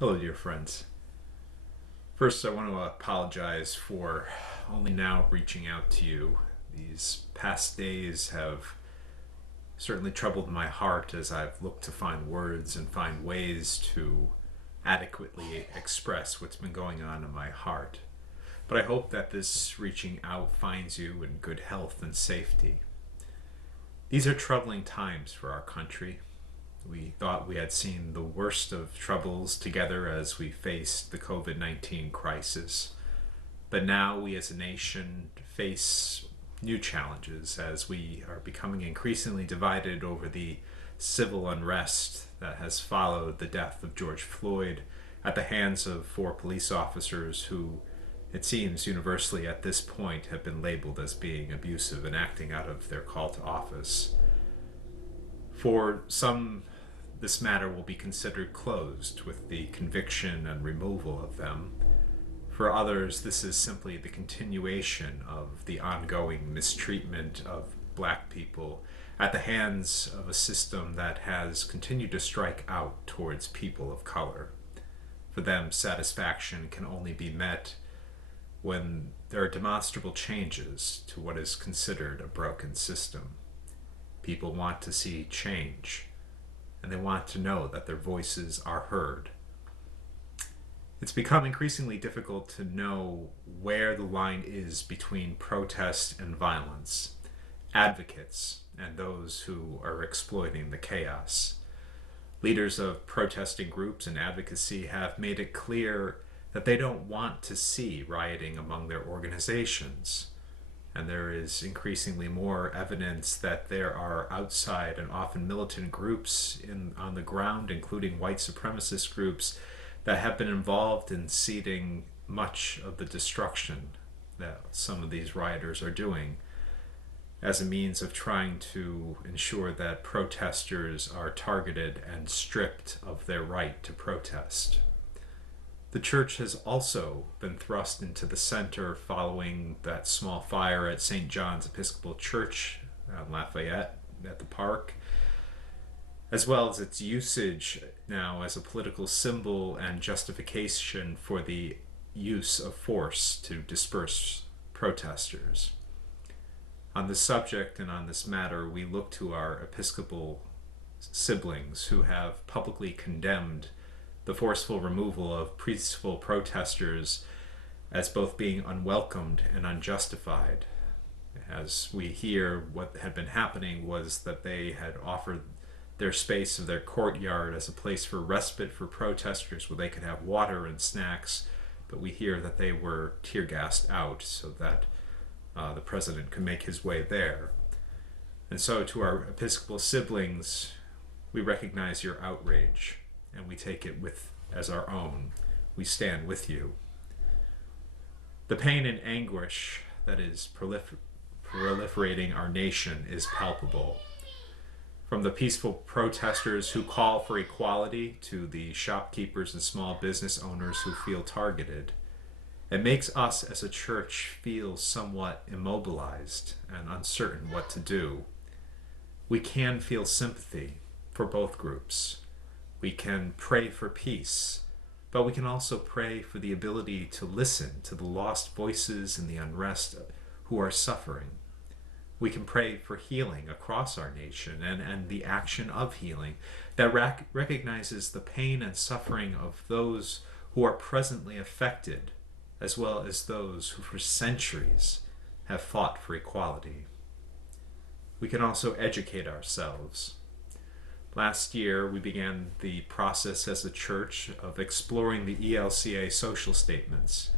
Hello, dear friends. First, I want to apologize for only now reaching out to you. These past days have certainly troubled my heart as I've looked to find words and find ways to adequately express what's been going on in my heart. But I hope that this reaching out finds you in good health and safety. These are troubling times for our country. We thought we had seen the worst of troubles together as we faced the COVID-19 crisis. But now we as a nation face new challenges as we are becoming increasingly divided over the civil unrest that has followed the death of George Floyd at the hands of four police officers who, it seems universally at this point, have been labeled as being abusive and acting out of their call to office. For some, this matter will be considered closed with the conviction and removal of them. For others, this is simply the continuation of the ongoing mistreatment of black people at the hands of a system that has continued to strike out towards people of color. For them, satisfaction can only be met when there are demonstrable changes to what is considered a broken system. People want to see change, and they want to know that their voices are heard. It's become increasingly difficult to know where the line is between protest and violence, advocates and those who are exploiting the chaos. Leaders of protesting groups and advocacy have made it clear that they don't want to see rioting among their organizations. And there is increasingly more evidence that there are outside and often militant groups on the ground, including white supremacist groups, that have been involved in seeding much of the destruction that some of these rioters are doing as a means of trying to ensure that protesters are targeted and stripped of their right to protest. The church has also been thrust into the center following that small fire at St. John's Episcopal Church in Lafayette at the park, as well as its usage now as a political symbol and justification for the use of force to disperse protesters. On this subject and on this matter, we look to our Episcopal siblings who have publicly condemned the forceful removal of peaceful protesters as both being unwelcomed and unjustified. As we hear, what had been happening was that they had offered their space of their courtyard as a place for respite for protesters where they could have water and snacks, but we hear that they were tear gassed out so that the president could make his way there. And so to our Episcopal siblings, we recognize your outrage and we take it as our own. We stand with you. The pain and anguish that is proliferating our nation is palpable. From the peaceful protesters who call for equality to the shopkeepers and small business owners who feel targeted, it makes us as a church feel somewhat immobilized and uncertain what to do. We can feel sympathy for both groups. We can pray for peace, but we can also pray for the ability to listen to the lost voices in the unrest who are suffering. We can pray for healing across our nation and the action of healing that recognizes the pain and suffering of those who are presently affected, as well as those who for centuries have fought for equality. We can also educate ourselves. Last year, we began the process as a church of exploring the ELCA social statements.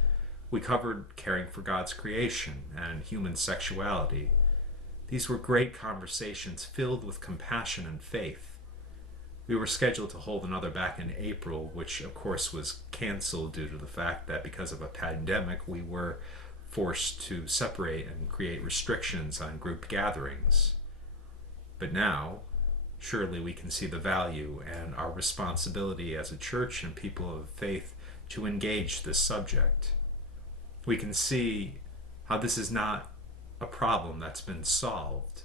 We covered caring for God's creation and human sexuality. These were great conversations filled with compassion and faith. We were scheduled to hold another back in April, which of course was canceled due to the fact that because of a pandemic, we were forced to separate and create restrictions on group gatherings. But now, surely we can see the value and our responsibility as a church and people of faith to engage this subject. We can see how this is not a problem that's been solved,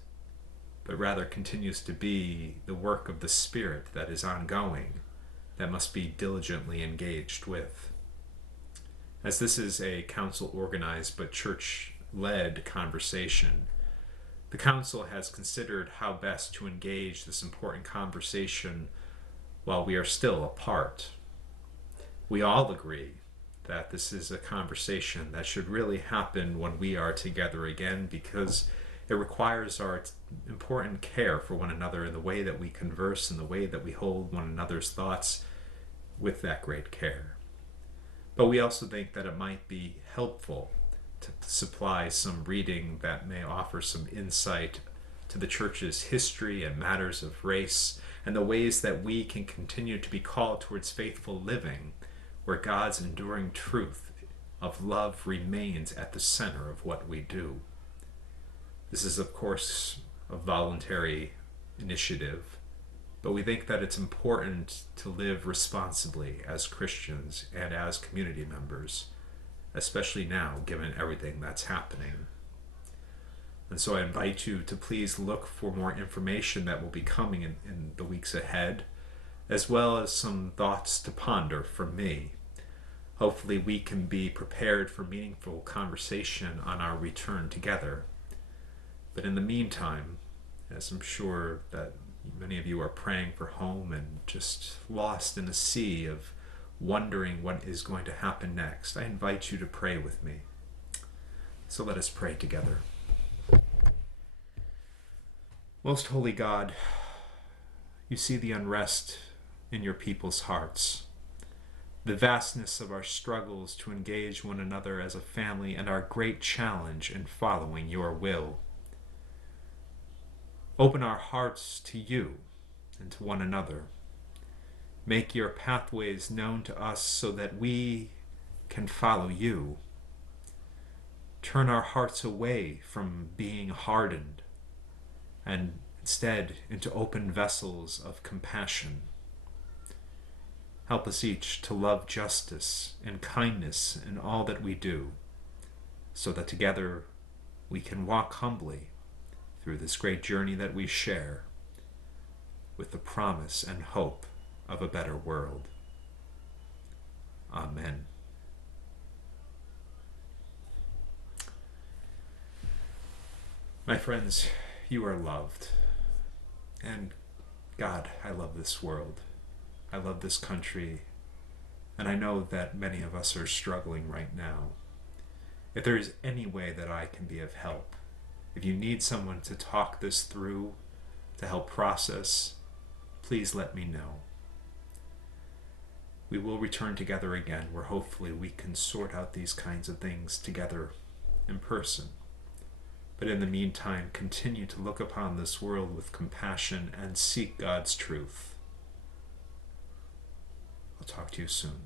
but rather continues to be the work of the Spirit that is ongoing, that must be diligently engaged with. As this is a council organized but church led conversation, the council has considered how best to engage this important conversation while we are still apart. We all agree that this is a conversation that should really happen when we are together again, because it requires our important care for one another in the way that we converse and the way that we hold one another's thoughts with that great care. But we also think that it might be helpful to supply some reading that may offer some insight to the church's history and matters of race, and the ways that we can continue to be called towards faithful living, where God's enduring truth of love remains at the center of what we do. This is, of course, a voluntary initiative, but we think that it's important to live responsibly as Christians and as community members, especially now, given everything that's happening. And so I invite you to please look for more information that will be coming in the weeks ahead, as well as some thoughts to ponder from me. Hopefully we can be prepared for meaningful conversation on our return together. But in the meantime, as I'm sure that many of you are praying for home and just lost in a sea of wondering what is going to happen next, I invite you to pray with me. So let us pray together. Most holy God, you see the unrest in your people's hearts, the vastness of our struggles to engage one another as a family, and our great challenge in following your will. Open our hearts to you and to one another. Make your pathways known to us so that we can follow you. Turn our hearts away from being hardened and instead into open vessels of compassion. Help us each to love justice and kindness in all that we do, so that together we can walk humbly through this great journey that we share, with the promise and hope of a better world. Amen. My friends, you are loved. And God, I love this world. I love this country. And I know that many of us are struggling right now. If there is any way that I can be of help, if you need someone to talk this through, to help process, please let me know. We will return together again, where hopefully we can sort out these kinds of things together in person. But in the meantime, continue to look upon this world with compassion and seek God's truth. I'll talk to you soon.